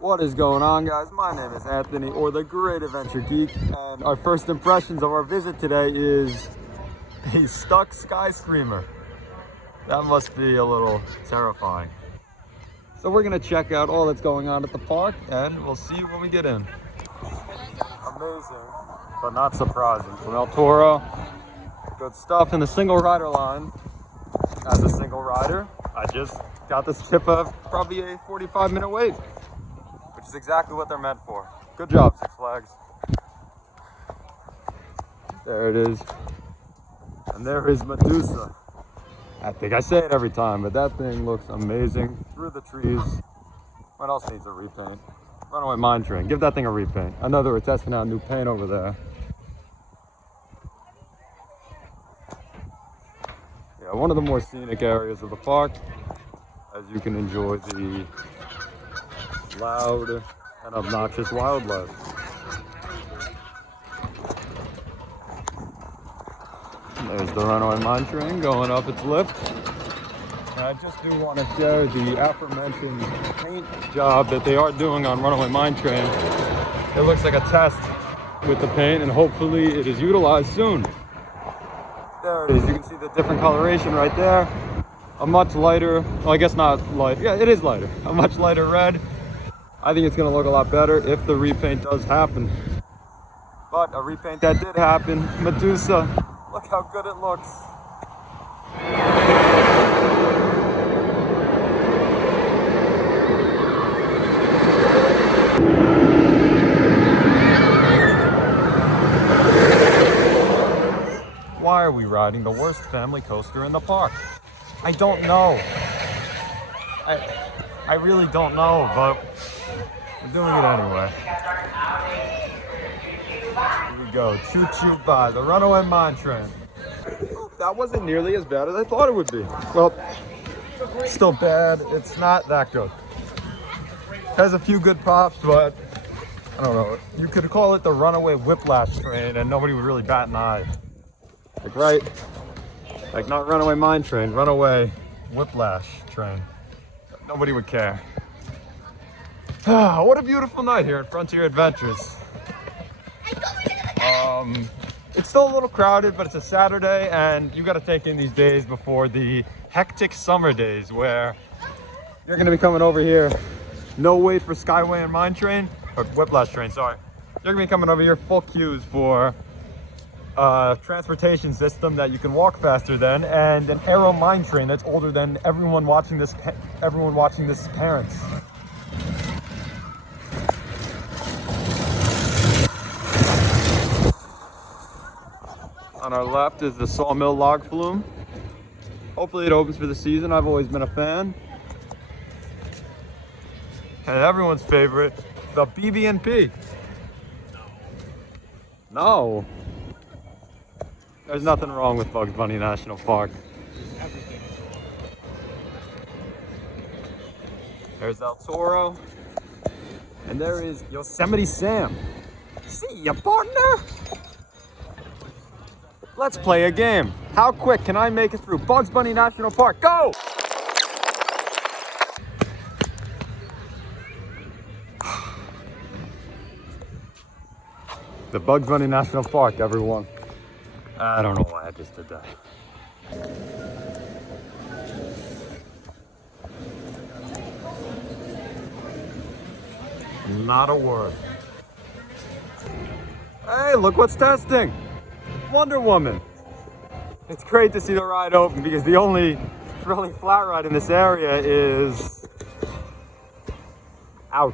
What is going on, guys? My name is Anthony, or the Great Adventure Geek, and our first impressions of our visit today is a stuck sky screamer. That must be a little terrifying. So we're gonna check out all that's going on at the park, and we'll see when we get in. Amazing, but not surprising. From El Toro, good stuff in the single rider line. As a single rider, I just got this tip of probably a 45-minute wait, which is exactly what they're meant for. Good job, Six Flags. There it is. And there is Medusa. I think I say it every time, but that thing looks amazing through the trees. What else needs a repaint? Runaway Mine Train. Give that thing a repaint. I know they were testing out new paint over there. Yeah, one of the more scenic areas of the park, as you can enjoy the loud and obnoxious wildlife. There's the Runaway Mine Train going up its lift. And I just do want to show the aforementioned paint job that they are doing on Runaway Mine Train. It looks like a test with the paint, and hopefully it is utilized soon. There it is. You can see the different coloration right there. A much lighter, well, I guess not light. Yeah, it is lighter. A much lighter red. I think it's going to look a lot better if the repaint does happen. But a repaint that did happen, Medusa, look how good it looks. Why are we riding the worst family coaster in the park? I don't know. I really don't know, but we're doing it anyway. Here we go, choo choo by the Runaway Mine Train. That wasn't nearly as bad as I thought it would be. Well, still bad. It's not that good. Has a few good pops, but I don't know. You could call it the Runaway Whiplash Train, and nobody would really bat an eye. Like, right? Like, not Runaway Mine Train, Runaway Whiplash Train. Nobody would care. What a beautiful night here at Frontier Adventures. It's still a little crowded, but it's a Saturday, and you got to take in these days before the hectic summer days where you're going to be coming over here. No wait for Skyway and Mine Train, or Whiplash Train, sorry. You're going to be coming over here full queues for transportation system that you can walk faster than, and an aero mine train that's older than everyone watching this parents. On our left is the Sawmill Log Flume. Hopefully it opens for the season. I've always been a fan. And everyone's favorite, the BB&P. No. There's nothing wrong with Bugs Bunny National Park. There's El Toro. And there is Yosemite Sam. See ya, partner! Let's play a game. How quick can I make it through Bugs Bunny National Park? Go! The Bugs Bunny National Park, everyone. I don't know why I just did that. Not a word. Hey, look what's testing. Wonder Woman. It's great to see the ride open because the only thrilling flat ride in this area is... ouch.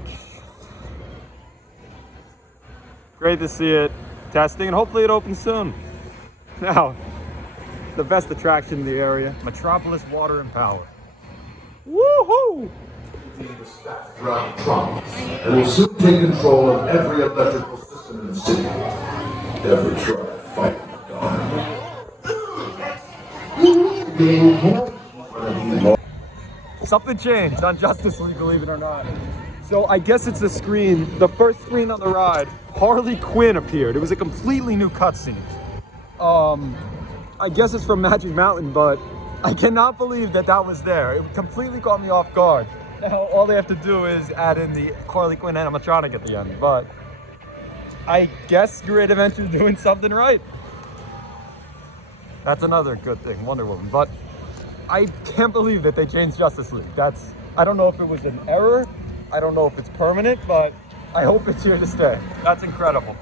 Great to see it testing, and hopefully it opens soon. Now, the best attraction in the area, Metropolis Water and Power. Woohoo! Throughout Metropolis, and will soon take control of every electrical system in the city. Every truck fighting God. Something changed on Justice League, believe it or not. So I guess it's the screen, the first screen on the ride, Harley Quinn appeared. It was a completely new cutscene. I guess it's from Magic Mountain, but I cannot believe that that was there. It completely caught me off guard. Now, all they have to do is add in the Harley Quinn animatronic at the end, but I guess Great Adventure's doing something right. That's another good thing, Wonder Woman. But I can't believe that they changed Justice League. I don't know if it was an error. I don't know if it's permanent, but I hope it's here to stay. That's incredible.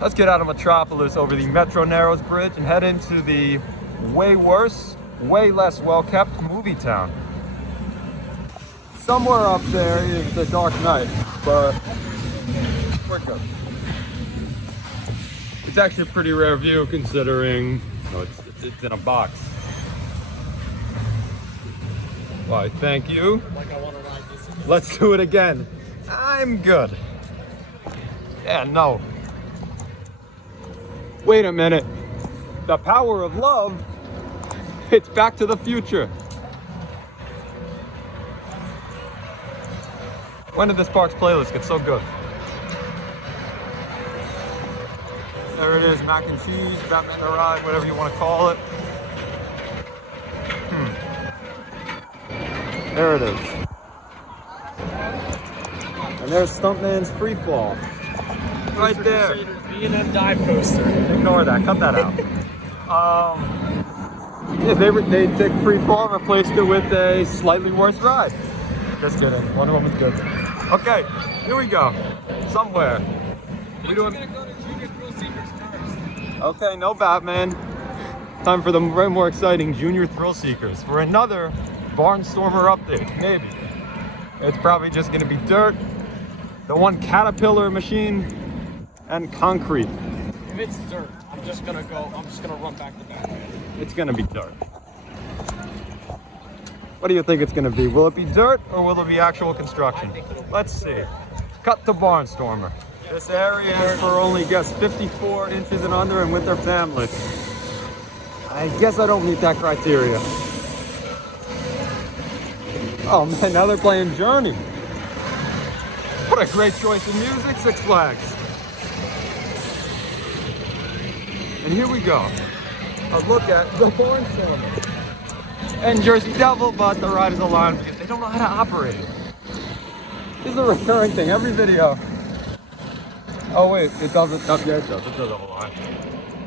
Let's get out of Metropolis over the Metro Narrows Bridge and head into the way worse, way less well-kept Movietown. Somewhere up there is the Dark Knight, but we're good. It's actually a pretty rare view considering it's in a box. Why, thank you. Like I want to ride this again. Let's do it again. I'm good. Yeah, no. Wait a minute. The power of love. It's Back to the Future. When did this park's playlist get so good? There it is, mac and cheese, Batman the Ride, whatever you want to call it. There it is. And there's Stuntman's Free Fall. Right there. B&M dive coaster. Ignore that, cut that out. Yeah, they took Free Fall and replaced it with a slightly worse ride. Just kidding, Wonder Woman's good. Okay, here we go. Somewhere. We're gonna go to Junior Thrill Seekers first. Okay, no Batman. Time for the very more exciting Junior Thrill Seekers for another Barnstormer update, maybe. It's probably just gonna be dirt, the one caterpillar machine, and concrete. If it's dirt, I'm just gonna run back to Batman. It's gonna be dirt. What do you think it's gonna be? Will it be dirt or will it be actual construction? Let's see. Cut to Barnstormer. This area is for only guests 54 inches and under and with their family. I guess I don't meet that criteria. Oh man, now they're playing Journey. What a great choice of music, Six Flags. And here we go. A look at the Barnstormer. And Jersey Devil, but the ride is aligned because they don't know how to operate it. This is a recurring thing, every video. Oh wait, it doesn't, yeah it does, it does align.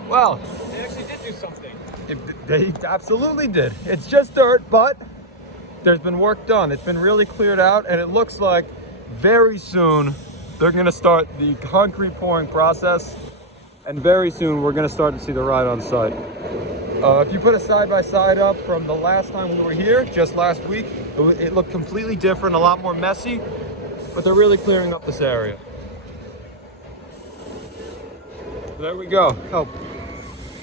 Well, They actually did do something. they absolutely did. It's just dirt, but there's been work done. It's been really cleared out, and it looks like very soon they're gonna start the concrete pouring process, and very soon we're gonna start to see the ride on site. If you put a side-by-side up from the last time we were here, just last week, it looked completely different, a lot more messy, but they're really clearing up this area. There we go. Oh,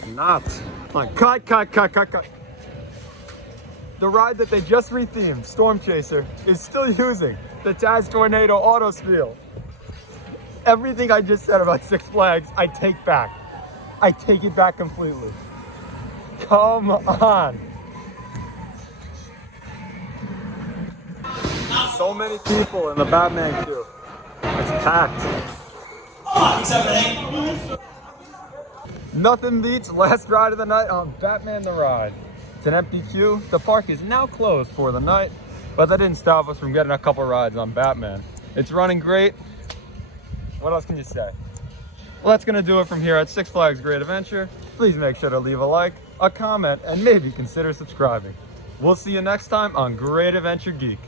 not. Come on, cut. The ride that they just rethemed, Storm Chaser, is still using the Taz Tornado Autospiel. Everything I just said about Six Flags, I take back. I take it back completely. Come on. So many people in the Batman queue. It's packed. Nothing beats last ride of the night on Batman the Ride. It's an empty queue. The park is now closed for the night, but that didn't stop us from getting a couple rides on Batman. It's running great. What else can you say? Well, that's gonna do it from here at Six Flags Great Adventure. Please make sure to leave a like, a comment, and maybe consider subscribing. We'll see you next time on Great Adventure Geek.